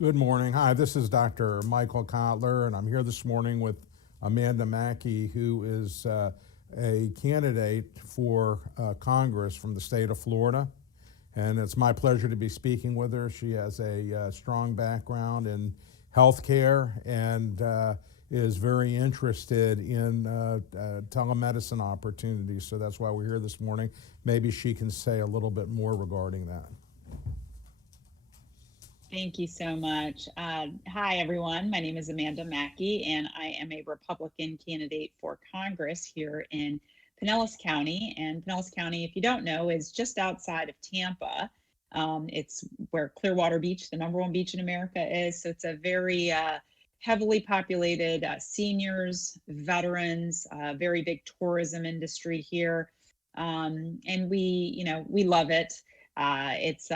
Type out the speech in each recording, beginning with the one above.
Good morning. Hi, this is Dr. Michael Kotler, and I'm here this morning with Amanda Makki, who is a candidate for Congress from the state of Florida. And it's my pleasure to be speaking with her. She has a strong background in healthcare and is very interested in telemedicine opportunities. So that's why we're here this morning. Maybe she can say a little bit more regarding that. Thank you so much. Hi, everyone. My name is Amanda Makki, and I am a Republican candidate for Congress here in Pinellas County. And Pinellas County, if you don't know, is just outside of Tampa. It's where Clearwater Beach, the #1 beach in America, is. So it's a very heavily populated seniors, veterans, very big tourism industry here. And we love it. It's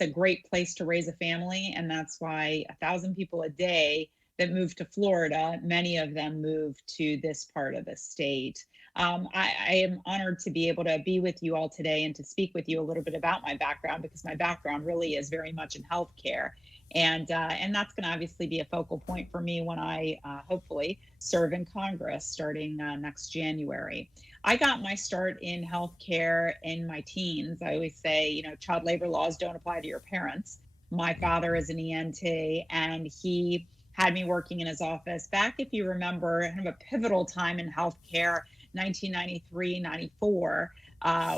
a great place to raise a family, and that's why 1,000 people a day that move to Florida, many of them move to this part of the state. I am honored to be able to be with you all today and to speak with you a little bit about my background, because my background really is very much in healthcare. And that's going to obviously be a focal point for me when I hopefully serve in Congress starting next January. I got my start in healthcare in my teens. I always say, child labor laws don't apply to your parents. My father is an ENT, and he had me working in his office back, if you remember, kind of a pivotal time in healthcare, 1993, 94,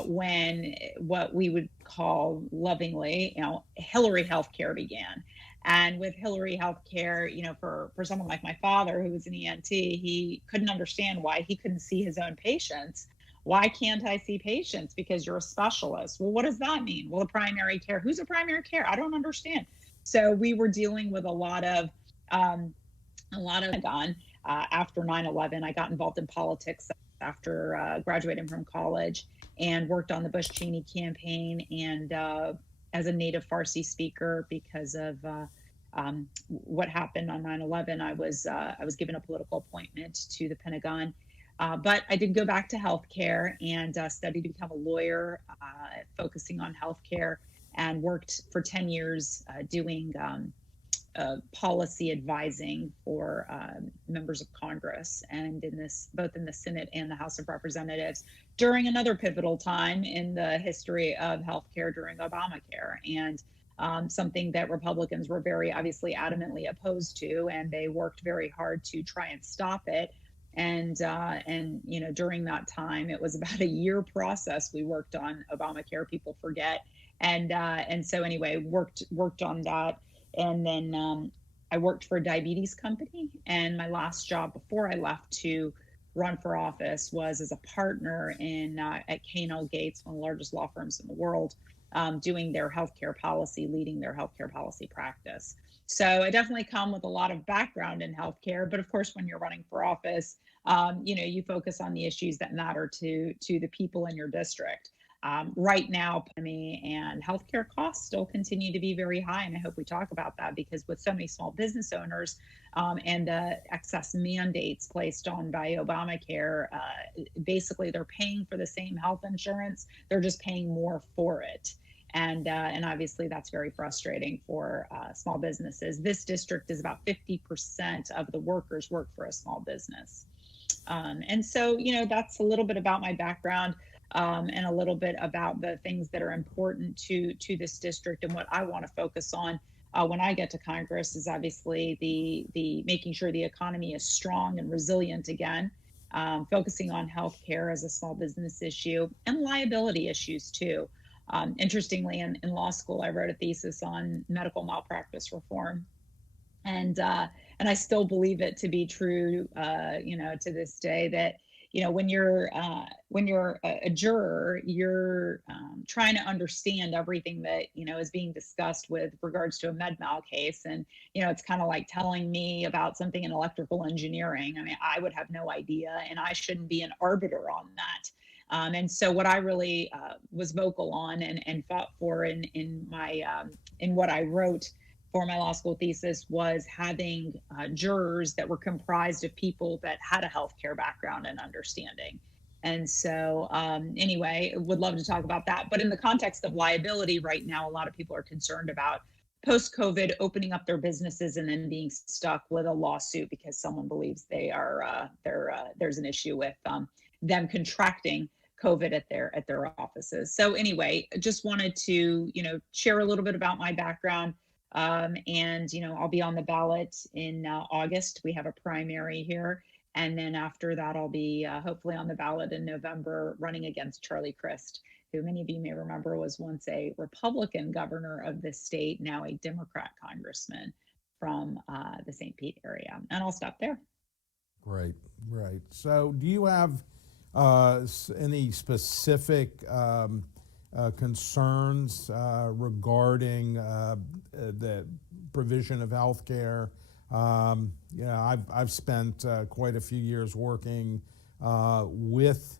when what we would call lovingly, Hillary healthcare began. And with Hillary healthcare, for someone like my father, who was an ENT, he couldn't understand why he couldn't see his own patients. Why can't I see patients? Because you're a specialist. Well, what does that mean? Well, a primary care. Who's a primary care? I don't understand. So we were dealing with a lot of gone. After 9/11, I got involved in politics after graduating from college, and worked on the Bush-Cheney campaign, and as a native Farsi speaker, because of what happened on 9/11, I was given a political appointment to the Pentagon. But I did go back to healthcare and studied to become a lawyer, focusing on healthcare, and worked for 10 years doing policy advising for members of Congress, and both in the Senate and the House of Representatives, during another pivotal time in the history of healthcare during Obamacare, and something that Republicans were very obviously adamantly opposed to, and they worked very hard to try and stop it. And during that time, it was about a year process. We worked on Obamacare. People forget, and so anyway, worked on that. And then I worked for a diabetes company, and my last job before I left to run for office was as a partner at K&L Gates, one of the largest law firms in the world, doing their healthcare policy, leading their healthcare policy practice. So I definitely come with a lot of background in healthcare, but of course, when you're running for office, you focus on the issues that matter to the people in your district. Right now, pandemic and healthcare costs still continue to be very high, and I hope we talk about that, because with so many small business owners and the excess mandates placed on by Obamacare, basically they're paying for the same health insurance, they're just paying more for it. And obviously that's very frustrating for small businesses. This district is about 50% of the workers work for a small business. And so, that's a little bit about my background. And a little bit about the things that are important to this district, and what I want to focus on when I get to Congress is obviously the making sure the economy is strong and resilient again, focusing on healthcare as a small business issue, and liability issues too. Interestingly, in law school, I wrote a thesis on medical malpractice reform, and I still believe it to be true, to this day, that when you're a juror, you're trying to understand everything that is being discussed with regards to a med mal case, and it's kind of like telling me about something in electrical engineering. I mean, I would have no idea, and I shouldn't be an arbiter on that. And so, what I really was vocal on and fought for in what I wrote for my law school thesis was having jurors that were comprised of people that had a healthcare background and understanding. And so anyway, would love to talk about that. But in the context of liability right now, a lot of people are concerned about post-COVID opening up their businesses and then being stuck with a lawsuit because someone believes there's an issue with them contracting COVID at their offices. So anyway, just wanted to share a little bit about my background. And I'll be on the ballot in August. We have a primary here. And then after that, I'll be hopefully on the ballot in November running against Charlie Crist, who many of you may remember was once a Republican governor of this state, now a Democrat congressman from the St. Pete area. And I'll stop there. Great. So do you have any specific concerns regarding the provision of health care? I've spent quite a few years working with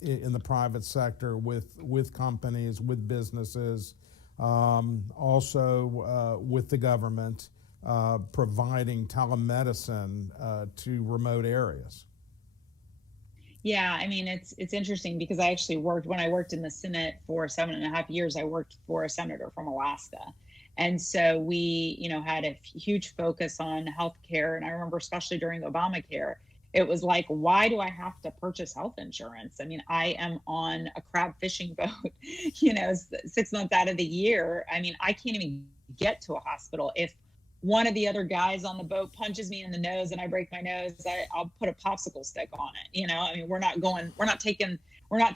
in the private sector with companies, with businesses, also with the government, providing telemedicine to remote areas. Yeah, I mean, it's interesting because I actually when I worked in the Senate for 7.5 years, I worked for a senator from Alaska. And so we, had a huge focus on healthcare. And I remember, especially during Obamacare, it was like, why do I have to purchase health insurance? I mean, I am on a crab fishing boat, 6 months out of the year. I mean, I can't even get to a hospital. If one of the other guys on the boat punches me in the nose and I break my nose, I'll put a popsicle stick on it. I mean, we're not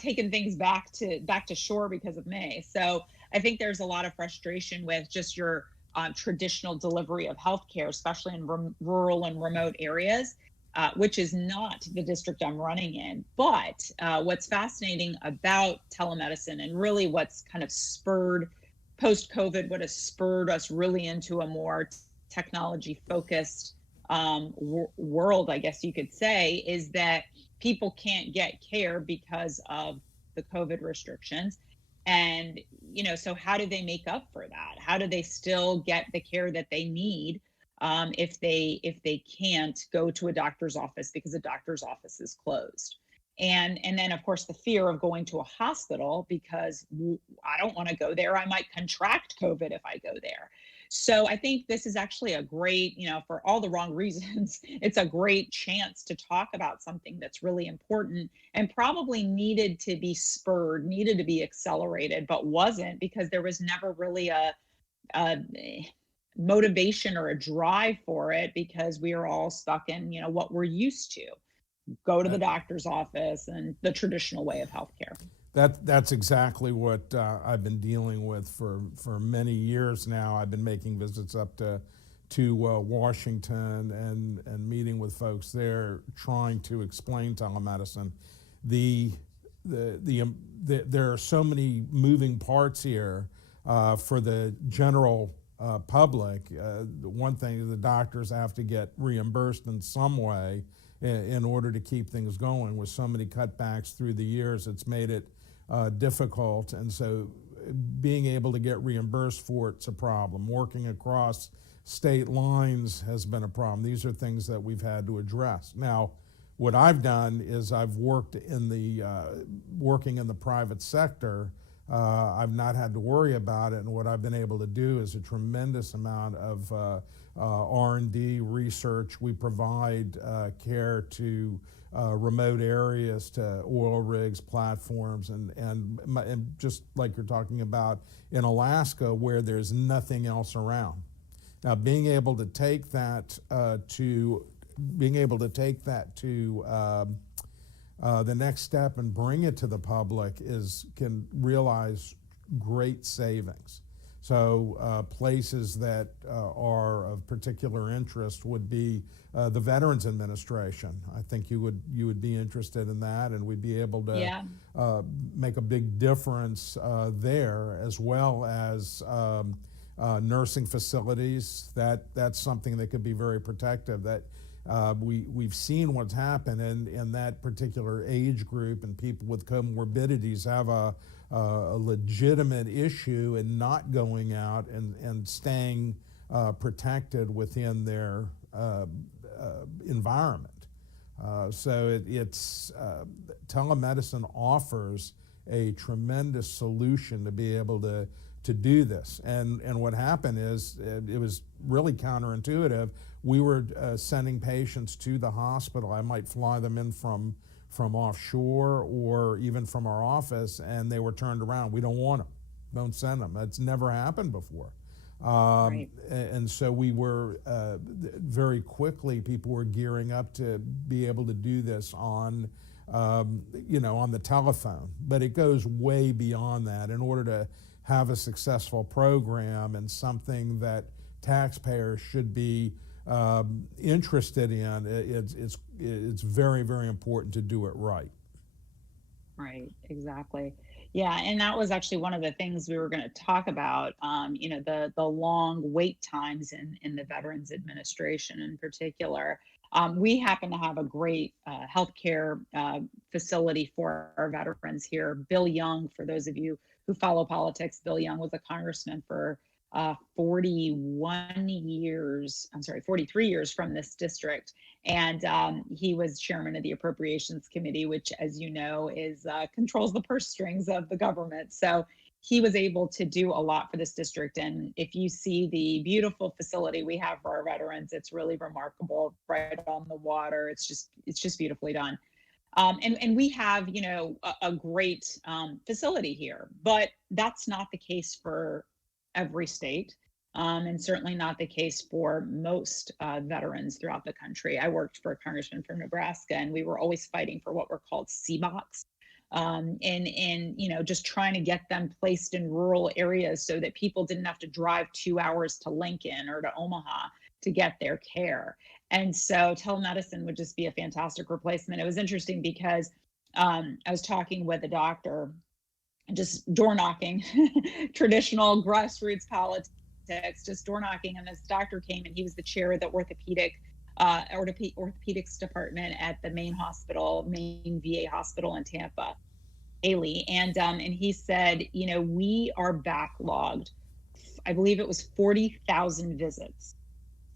taking things back to shore because of me. So I think there's a lot of frustration with just your traditional delivery of healthcare, especially in rural and remote areas, which is not the district I'm running in. But what's fascinating about telemedicine, and really what's kind of spurred post-COVID, what has spurred us really into a more technology-focused world, I guess you could say, is that people can't get care because of the COVID restrictions. And, so how do they make up for that? How do they still get the care that they need if they can't go to a doctor's office because a doctor's office is closed? And then, of course, the fear of going to a hospital because I don't want to go there. I might contract COVID if I go there. So I think this is actually a great, for all the wrong reasons, it's a great chance to talk about something that's really important and probably needed to be spurred, needed to be accelerated, but wasn't, because there was never really a motivation or a drive for it, because we are all stuck in, what we're used to. Go to the doctor's office and the traditional way of healthcare. That's exactly what I've been dealing with for many years now. I've been making visits up to Washington and meeting with folks there, trying to explain telemedicine. There are so many moving parts here for the general public. One thing is the doctors have to get reimbursed in some way in order to keep things going. With so many cutbacks through the years, it's made it difficult, and so being able to get reimbursed for it's a problem. Working across state lines has been a problem. These are things that we've had to address. Now, what I've done is I've worked in working in the private sector. I've not had to worry about it, and what I've been able to do is a tremendous amount of R&D research. We provide care to remote areas, to oil rigs, platforms, and just like you're talking about in Alaska, where there's nothing else around. Now, being able to take that to the next step and bring it to the public can realize great savings. So places that are of particular interest would be the Veterans Administration. I think you would be interested in that, and we'd be able to make a big difference there, as well as nursing facilities. That's something that could be very protective. That we've seen what's happened in that particular age group, and people with comorbidities have a legitimate issue in not going out and staying protected within their environment. So telemedicine offers a tremendous solution to be able to do this. And what happened is it was really counterintuitive. We were sending patients to the hospital. I might fly them in from offshore or even from our office, and they were turned around. We don't want them. Don't send them. That's never happened before. Right. And so we were very quickly, people were gearing up to be able to do this on, on the telephone. But it goes way beyond that. In order to have a successful program and something that taxpayers should be interested in, it's very, very important to do it right. Right, exactly. Yeah, and that was actually one of the things we were going to talk about. The long wait times in the Veterans Administration in particular. We happen to have a great healthcare facility for our veterans here. Bill Young, for those of you who follow politics, Bill Young was a congressman for 41 years, 43 years from this district. And he was chairman of the Appropriations Committee, which, as you know, controls the purse strings of the government. So he was able to do a lot for this district. And if you see the beautiful facility we have for our veterans, it's really remarkable, right on the water. It's just beautifully done. And we have, a great facility here, but that's not the case for every state, and certainly not the case for most veterans throughout the country. I worked for a congressman from Nebraska, and we were always fighting for what were called CBOCs, and just trying to get them placed in rural areas so that people didn't have to drive 2 hours to Lincoln or to Omaha to get their care. And so telemedicine would just be a fantastic replacement. It was interesting because I was talking with a doctor, just door knocking, traditional grassroots politics, just door knocking. And this doctor came, and he was the chair of the orthopedics department at the main VA hospital in Tampa, Haley. And he said, we are backlogged. I believe it was 40,000 visits.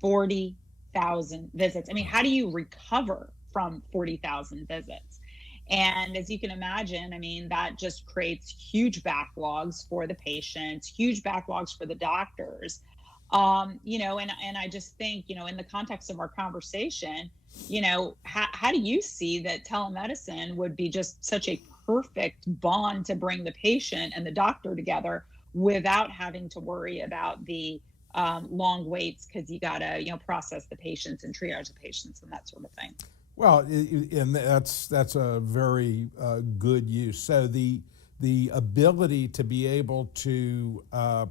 40,000 visits. I mean, how do you recover from 40,000 visits? And as you can imagine, I mean, that just creates huge backlogs for the patients, huge backlogs for the doctors. And I just think, in the context of our conversation, how do you see that telemedicine would be just such a perfect bond to bring the patient and the doctor together without having to worry about the long waits, because you got to, process the patients and triage the patients and that sort of thing. Well, and that's a very good use. So the ability to be able to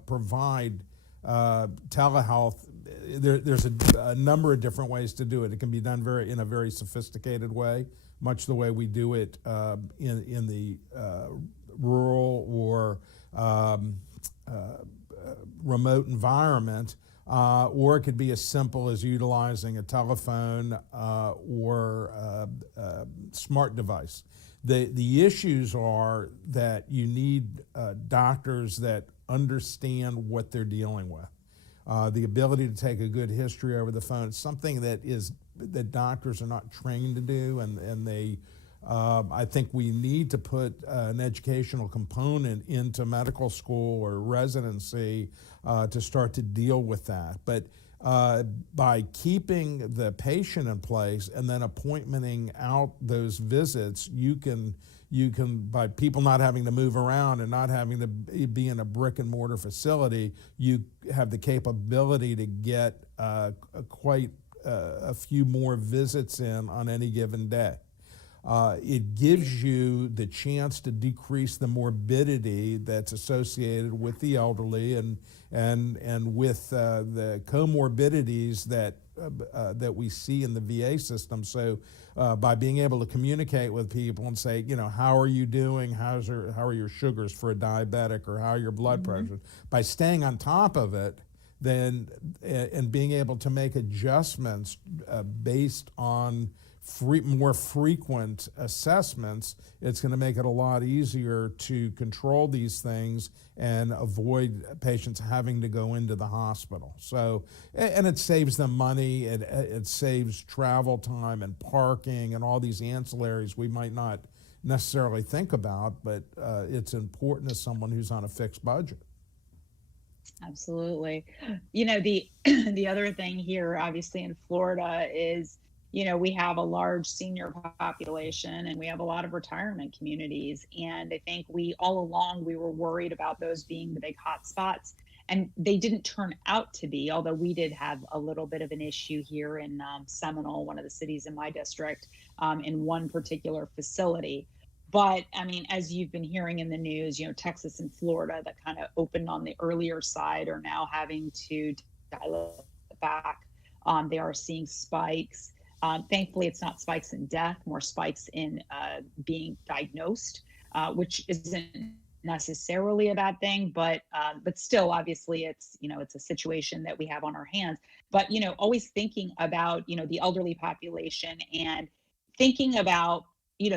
provide telehealth, there's a number of different ways to do it. It can be done in a very sophisticated way, much the way we do it in the rural or remote environment. Or it could be as simple as utilizing a telephone or a smart device. The issues are that you need doctors that understand what they're dealing with. The ability to take a good history over the phone is something that doctors are not trained to do, and they. I think we need to put an educational component into medical school or residency to start to deal with that. But by keeping the patient in place and then appointing out those visits, you can by people not having to move around and not having to be in a brick and mortar facility, you have the capability to get quite a few more visits in on any given day. It gives you the chance to decrease the morbidity that's associated with the elderly and with the comorbidities that we see in the VA system. So by being able to communicate with people and say, how are you doing? How are your sugars for a diabetic, or how are your blood pressure? By staying on top of it, then and being able to make adjustments based on more frequent assessments, it's going to make it a lot easier to control these things and avoid patients having to go into the hospital. So, and it saves them money, it saves travel time and parking and all these ancillaries we might not necessarily think about, but it's important to someone who's on a fixed budget. Absolutely. The the other thing here, obviously in Florida, is we have a large senior population and we have a lot of retirement communities. And I think we all along we were worried about those being the big hot spots. And they didn't turn out to be, although we did have a little bit of an issue here in Seminole, one of the cities in my district, in one particular facility. But I mean, as you've been hearing in the news, Texas and Florida that kind of opened on the earlier side are now having to dial it back. They are seeing spikes. Thankfully, it's not spikes in death, more spikes in being diagnosed, which isn't necessarily a bad thing, but still, obviously, it's a situation that we have on our hands. But always thinking about the elderly population and thinking about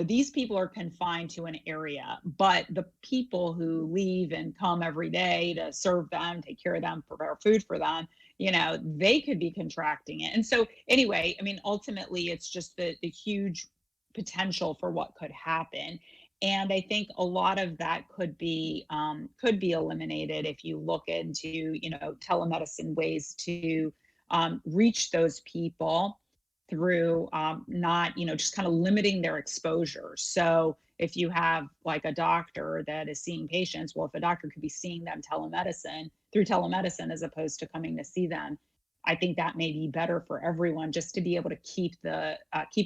these people are confined to an area, but the people who leave and come every day to serve them, take care of them, prepare food for them, they could be contracting it. And so, anyway, I mean, ultimately, it's just the huge potential for what could happen. And I think a lot of that could be eliminated if you look into telemedicine ways to reach those people through not, just kind of limiting their exposure. So if you have like a doctor that is seeing patients, well, if a doctor could be seeing them through telemedicine as opposed to coming to see them, I think that may be better for everyone, just to be able to keep the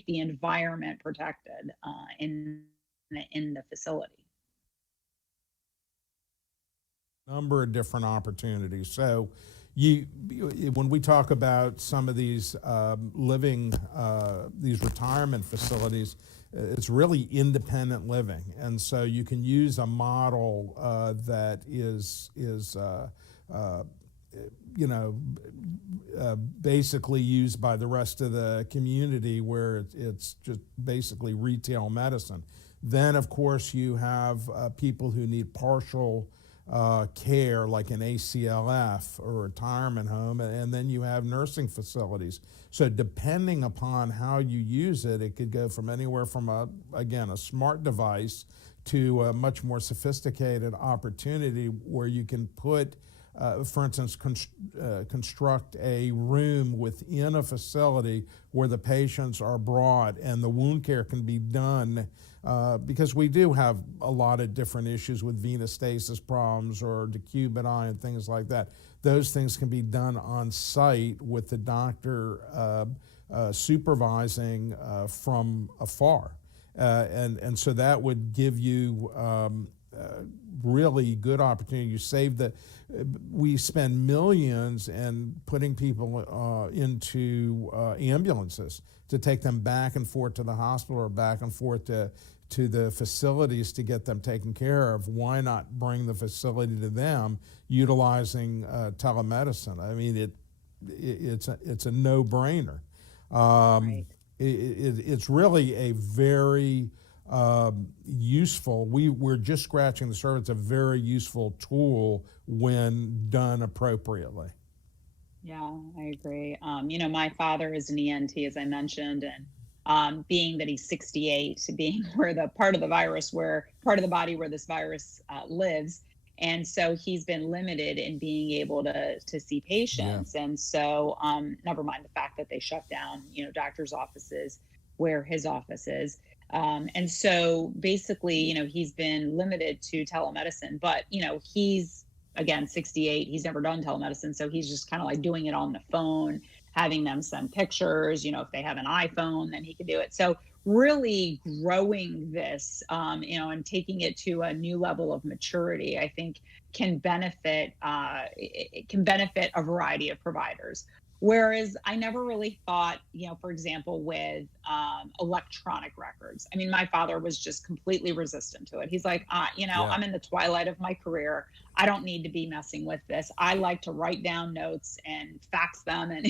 environment protected in the facility. Number of different opportunities. So when we talk about some of these these retirement facilities, it's really independent living, and so you can use a model that is basically used by the rest of the community, where it's just basically retail medicine. Then, of course, you have people who need partial care, like an ACLF or retirement home, and then you have nursing facilities. So depending upon how you use it, it could go from anywhere from a smart device to a much more sophisticated opportunity where you can put, for instance, construct a room within a facility where the patients are brought and the wound care can be done, because we do have a lot of different issues with venous stasis problems or decubitus and things like that. Those things can be done on site with the doctor supervising from afar. And so that would give you really good opportunity. You save we spend millions in putting people into ambulances to take them back and forth to the hospital or back and forth to the facilities to get them taken care of. Why not bring the facility to them utilizing telemedicine? I mean, it's a no-brainer. Right. It's really a very useful. We're just scratching the surface. It's a very useful tool when done appropriately. Yeah, I agree. My father is an ENT, as I mentioned, and being that he's 68, being where the part of the body where this virus lives, and so he's been limited in being able to see patients. Yeah. And so, never mind the fact that they shut down, doctors' offices where his office is. And so basically, he's been limited to telemedicine, but, he's, again, 68, he's never done telemedicine. So he's just kind of like doing it on the phone, having them send pictures, if they have an iPhone, then he can do it. So really growing this, and taking it to a new level of maturity, I think can benefit a variety of providers. Whereas I never really thought, for example, with electronic records. I mean, my father was just completely resistant to it. He's like, yeah. I'm in the twilight of my career. I don't need to be messing with this. I like to write down notes and fax them, and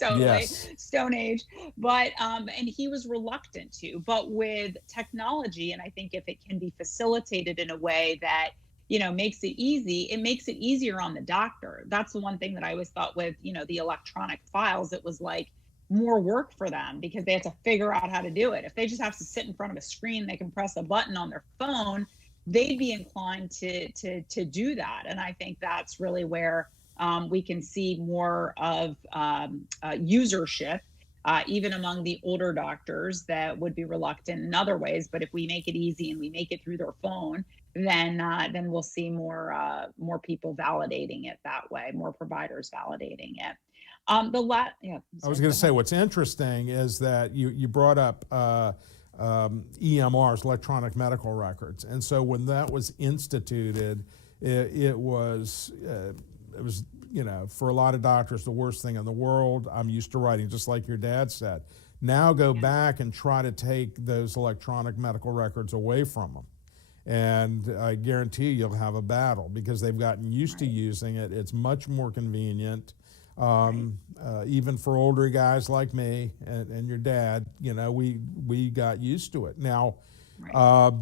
totally yes. Stone Age. But and he was reluctant to. But with technology, and I think if it can be facilitated in a way that makes it easy, it makes it easier on the doctor. That's the one thing that I always thought with, the electronic files, it was like more work for them because they have to figure out how to do it. If they just have to sit in front of a screen, they can press a button on their phone, they'd be inclined to do that. And I think that's really where we can see more of usership, even among the older doctors that would be reluctant in other ways. But if we make it easy and we make it through their phone, then we'll see more people validating it that way, more providers validating it. Yeah. I was going to say, what's interesting is that you brought up EMRs, electronic medical records, and so when that was instituted, it was for a lot of doctors the worst thing in the world. I'm used to writing, just like your dad said. Now go back and try to take those electronic medical records away from them. And I guarantee you'll have a battle because they've gotten used to using it. It's much more convenient. Even for older guys like me and your dad, we got used to it. Now,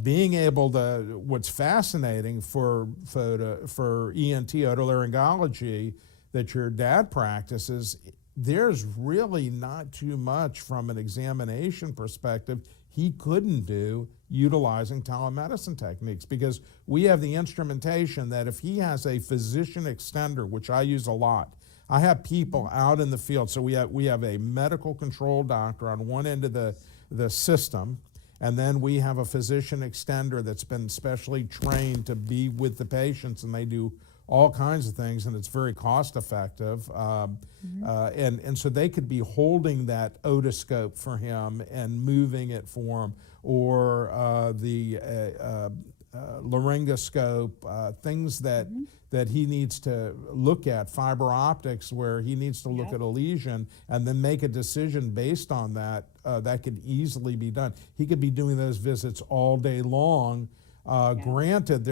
being able to, what's fascinating for ENT, otolaryngology, that your dad practices, there's really not too much from an examination perspective he couldn't do utilizing telemedicine techniques, because we have the instrumentation that if he has a physician extender, which I use a lot, I have people out in the field. So we have a medical control doctor on one end of the system, and then we have a physician extender that's been specially trained to be with the patients, and they do all kinds of things, and it's very cost effective. And so they could be holding that otoscope for him and moving it for him, or the laryngoscope, things that he needs to look at, fiber optics, where he needs to look at a lesion and then make a decision based on that. That could easily be done. He could be doing those visits all day long. Granted,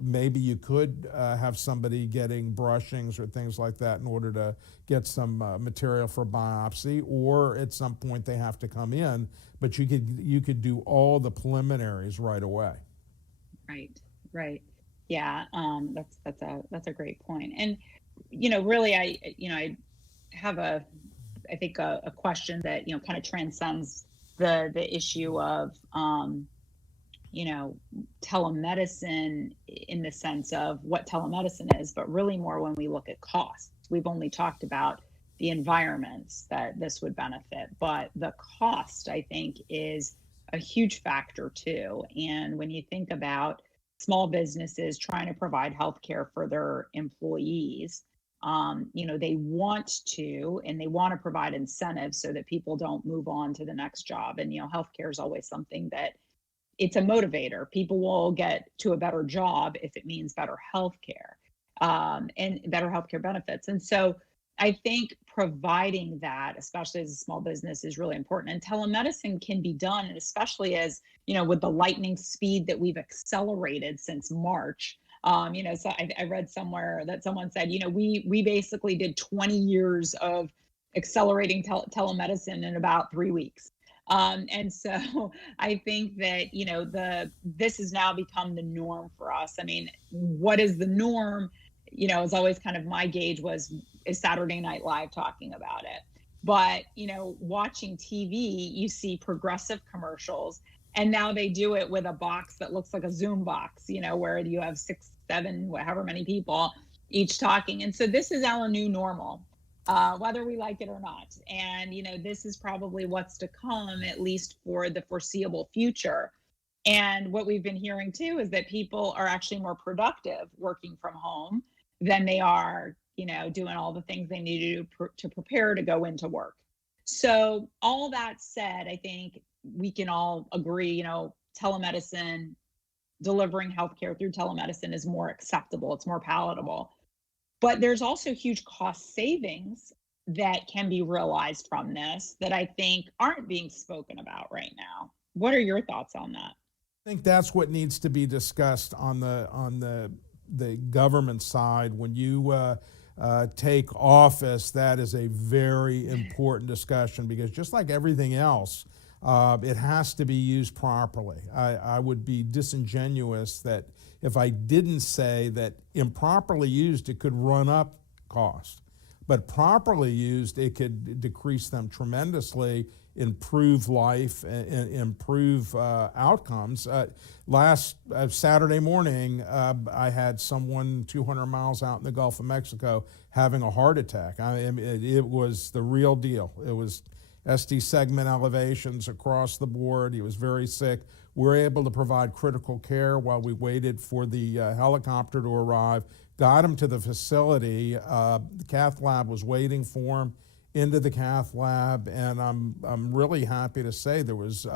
maybe you could have somebody getting brushings or things like that in order to get some material for biopsy, or at some point they have to come in, but you could do all the preliminaries right away. Right. Yeah, that's a great point. And really, I have I think a question that kind of transcends the issue of telemedicine in the sense of what telemedicine is, but really more when we look at costs. We've only talked about the environments that this would benefit, but the cost, I think, is a huge factor too. And when you think about small businesses trying to provide healthcare for their employees, they want to provide incentives so that people don't move on to the next job. And healthcare is always something that it's a motivator. People will get to a better job if it means better healthcare, and better healthcare benefits. And so I think providing that, especially as a small business, is really important. And telemedicine can be done, and especially as, with the lightning speed that we've accelerated since March. So I read somewhere that someone said, we basically did 20 years of accelerating telemedicine in about 3 weeks. And so I think that, this has now become the norm for us. I mean, what is the norm? Is always kind of my gauge is Saturday Night Live talking about it. But, watching TV, you see progressive commercials, and now they do it with a box that looks like a Zoom box, where you have 6, 7, however many people each talking. And so this is our new normal, whether we like it or not. And, this is probably what's to come, at least for the foreseeable future. And what we've been hearing too is that people are actually more productive working from home than they are, doing all the things they need to do to prepare to go into work. So all that said, I think we can all agree, telemedicine, delivering healthcare through telemedicine is more acceptable. It's more palatable. But there's also huge cost savings that can be realized from this that I think aren't being spoken about right now. What are your thoughts on that? I think that's what needs to be discussed on the government side. When you take office, that is a very important discussion, because just like everything else, it has to be used properly. I would be disingenuous that if I didn't say that improperly used, it could run up cost. But properly used, it could decrease them tremendously improve life and improve outcomes. Last Saturday morning, I had someone 200 miles out in the Gulf of Mexico having a heart attack. It was the real deal. It was ST segment elevations across the board. He was very sick. We were able to provide critical care while we waited for the helicopter to arrive. Got him to the facility. The cath lab was waiting for him. Into the cath lab, and I'm really happy to say there was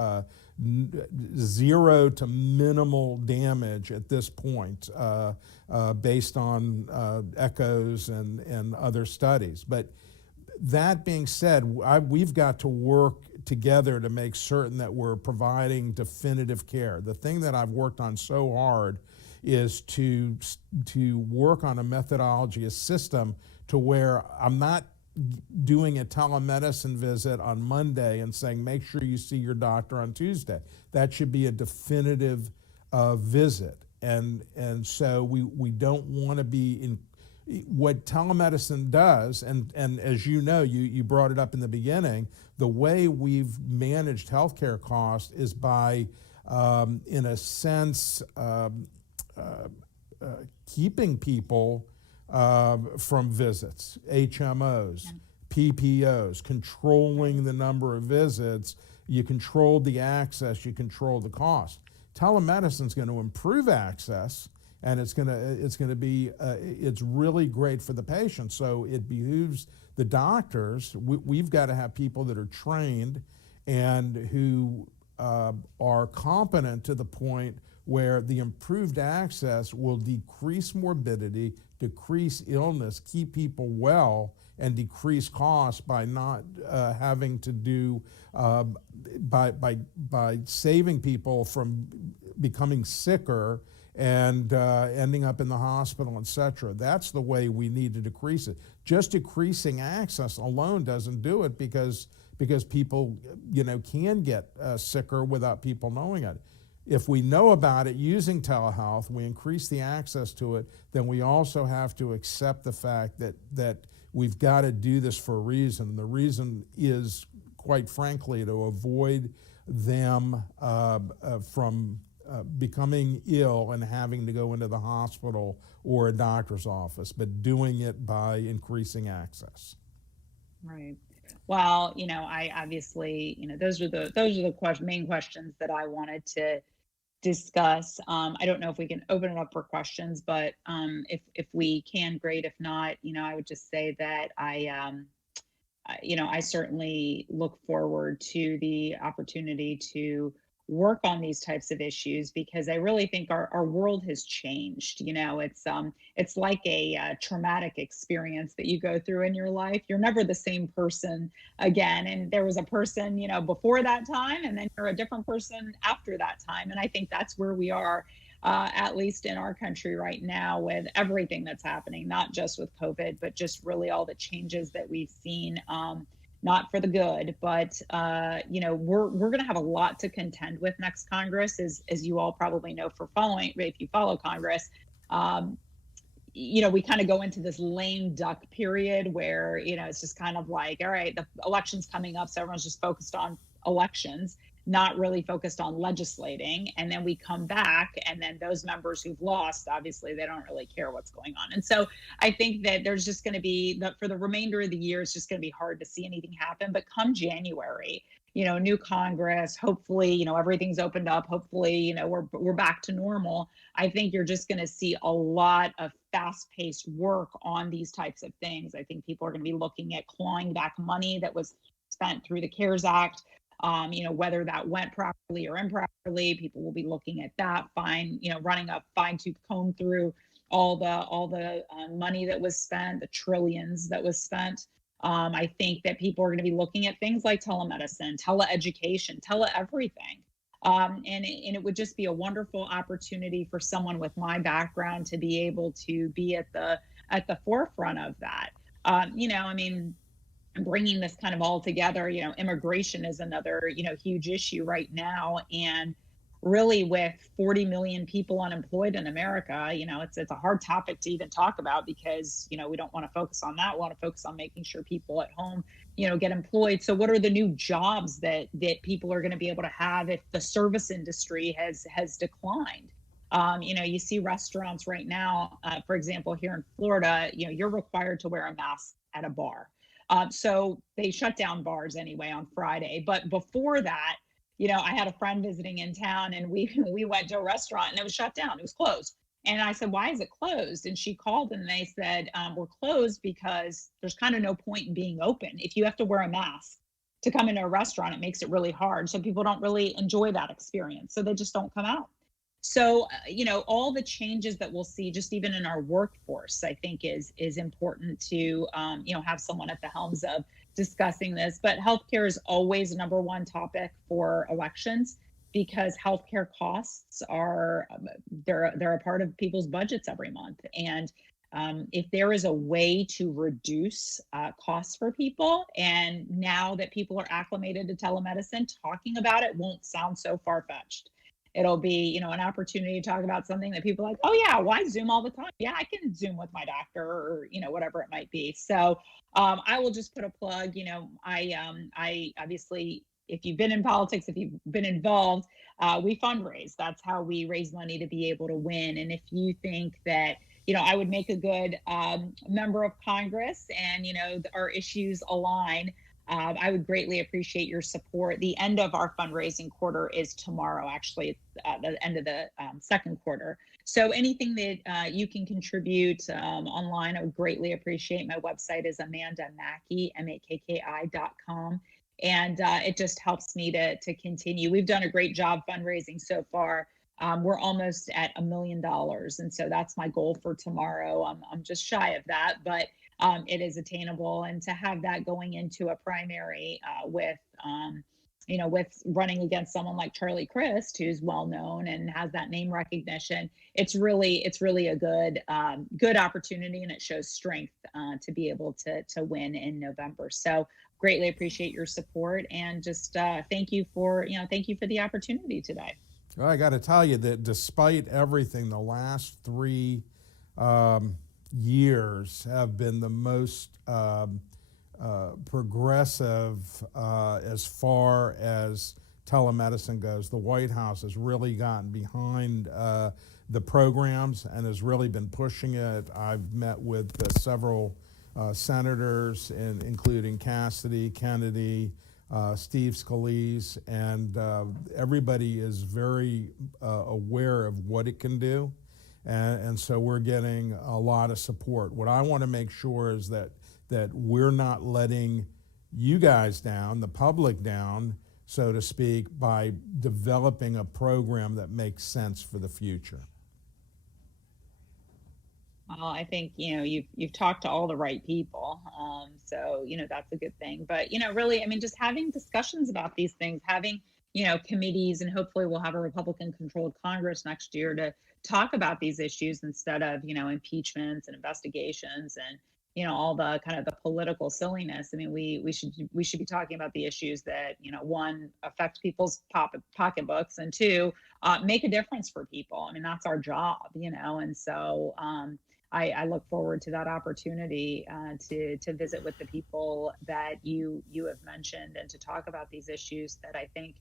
zero to minimal damage at this point, based on echoes and other studies. But that being said, we've got to work together to make certain that we're providing definitive care. The thing that I've worked on so hard is to work on a methodology, a system to where I'm not doing a telemedicine visit on Monday and saying, make sure you see your doctor on Tuesday. That should be a definitive visit. And so we don't want to be in what telemedicine does, and as you know, you brought it up in the beginning, the way we've managed healthcare costs is by, in a sense, keeping people from visits, HMOs, PPOs, controlling the number of visits. You control the access, you control the cost. Telemedicine is going to improve access, and it's really great for the patient. So it behooves the doctors. We've got to have people that are trained and who are competent to the point where the improved access will decrease morbidity, decrease illness, keep people well, and decrease costs by not having to do, by saving people from becoming sicker and ending up in the hospital, et cetera. That's the way we need to decrease it. Just decreasing access alone doesn't do it because people, can get sicker without people knowing it. If we know about it using telehealth, we increase the access to it, then we also have to accept the fact that we've got to do this for a reason. And the reason is, quite frankly, to avoid them from becoming ill and having to go into the hospital or a doctor's office, but doing it by increasing access. Right. Well, I obviously, those are the main questions that I wanted to discuss. I don't know if we can open it up for questions, but if we can, great. If not, I would just say that I certainly look forward to the opportunity to work on these types of issues, because I really think our world has changed. It's like a traumatic experience that you go through in your life. You're never the same person again. And there was a person, before that time, and then you're a different person after that time. And I think that's where we are, at least in our country right now, with everything that's happening, not just with COVID, but just really all the changes that we've seen. Not for the good, but we're going to have a lot to contend with next Congress, as you all probably know if you follow Congress. We kind of go into this lame duck period where it's just kind of like, all right, the election's coming up, so everyone's just focused on elections, not really focused on legislating. And then we come back, and then those members who've lost, obviously they don't really care what's going on. And so I think that there's just going to be, for the remainder of the year, it's just going to be hard to see anything happen. But come January, new Congress, hopefully, everything's opened up. Hopefully, we're back to normal. I think you're just going to see a lot of fast-paced work on these types of things. I think people are going to be looking at clawing back money that was spent through the CARES Act. Whether that went properly or improperly, people will be looking at that, running a fine-tooth comb through all the money that was spent, the trillions that was spent. I think that people are going to be looking at things like telemedicine, teleeducation, everything. And it would just be a wonderful opportunity for someone with my background to be able to be at the forefront of that. Bringing this kind of all together, immigration is another, huge issue right now. And really with 40 million people unemployed in America, it's a hard topic to even talk about because, we don't want to focus on that. We want to focus on making sure people at home, get employed. So what are the new jobs that people are going to be able to have if the service industry has declined? You see restaurants right now, for example, here in Florida, you're required to wear a mask at a bar. So they shut down bars anyway on Friday. But before that, I had a friend visiting in town, and we went to a restaurant and it was shut down. It was closed. And I said, "Why is it closed?" And she called and they said, "We're closed because there's kind of no point in being open. If you have to wear a mask to come into a restaurant, it makes it really hard. So people don't really enjoy that experience. So they just don't come out." So, all the changes that we'll see, just even in our workforce, I think is important to, have someone at the helms of discussing this. But healthcare is always number one topic for elections because healthcare costs are they're a part of people's budgets every month. And if there is a way to reduce costs for people, and now that people are acclimated to telemedicine, talking about it won't sound so far-fetched. It'll be, an opportunity to talk about something that people are like, "Oh yeah, why Zoom all the time? Yeah, I can Zoom with my doctor," or, whatever it might be. So I will just put a plug. I obviously, if you've been in politics, if you've been involved, we fundraise. That's how we raise money to be able to win. And if you think that, I would make a good member of Congress, and our issues align, I would greatly appreciate your support. The end of our fundraising quarter is tomorrow, actually. It's the end of the second quarter. So anything that you can contribute online, I would greatly appreciate. My website is Amanda Makki, MAKKI.com. And it just helps me to continue. We've done a great job fundraising so far. We're almost at $1 million. And so that's my goal for tomorrow. I'm just shy of that, but it is attainable. And to have that going into a primary with running against someone like Charlie Crist, who's well known and has that name recognition, it's really a good opportunity, and it shows strength to be able to win in November. So greatly appreciate your support, and just thank you for the opportunity today. Well, I got to tell you that despite everything, the last 3 years have been the most progressive as far as telemedicine goes. The White House has really gotten behind the programs and has really been pushing it. I've met with several senators, including Cassidy, Kennedy, Steve Scalise, and everybody is very aware of what it can do. And so we're getting a lot of support. What I want to make sure is that we're not letting you guys down, the public down, so to speak, by developing a program that makes sense for the future. Well, I think you've talked to all the right people, so that's a good thing. But really, I mean, just having discussions about these things, having committees, and hopefully we'll have a Republican-controlled Congress next year to talk about these issues instead of impeachments and investigations and all the kind of the political silliness. I mean, we should be talking about the issues that one, affect people's pocketbooks, and two, make a difference for people. I mean, that's our job, and so I look forward to that opportunity to visit with the people that you have mentioned, and to talk about these issues that I think,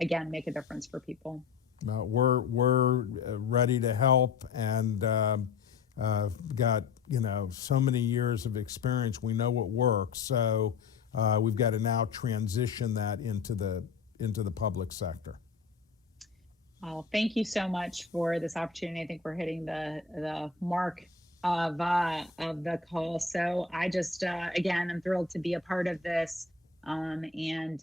again, make a difference for people. We're ready to help, and got so many years of experience. We know what works, so we've got to now transition that into the public sector. Well, thank you so much for this opportunity. I think we're hitting the mark of the call. So I just again, I'm thrilled to be a part of this, and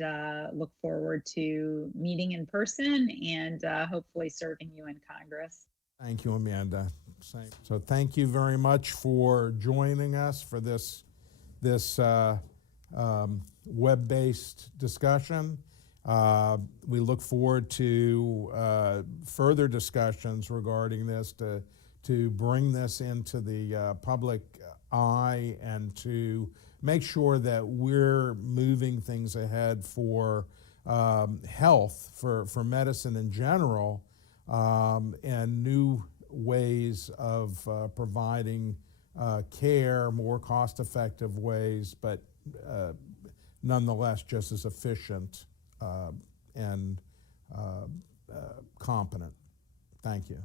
look forward to meeting in person and hopefully serving you in Congress. Thank you, Amanda. So thank you very much for joining us for this web-based discussion. We look forward to further discussions regarding this, to bring this into the public eye, and to make sure that we're moving things ahead for health, for medicine in general, and new ways of providing care, more cost-effective ways, but nonetheless just as efficient and competent. Thank you.